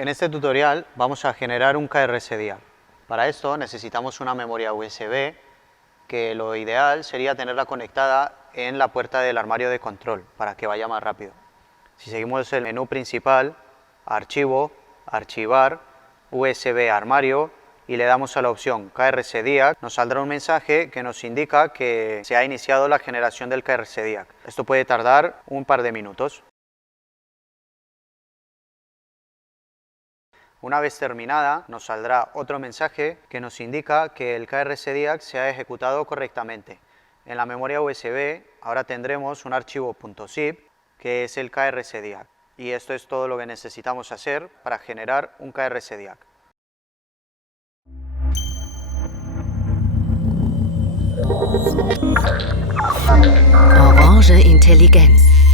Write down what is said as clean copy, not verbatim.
En este tutorial vamos a generar un KRS-Diag. Para esto necesitamos una memoria USB que lo ideal sería tenerla conectada en la puerta del armario de control para que vaya más rápido. Si seguimos el menú principal, Archivo, Archivar, USB Armario y le damos a la opción KRS-Diag, nos saldrá un mensaje que nos indica que se ha iniciado la generación del KRS-Diag. Esto puede tardar un par de minutos. Una vez terminada, nos saldrá otro mensaje que nos indica que el KRS-Diag se ha ejecutado correctamente. En la memoria USB ahora tendremos un archivo .zip que es el KRS-Diag. Y esto es todo lo que necesitamos hacer para generar un KRS-Diag. Orange Intelligenz.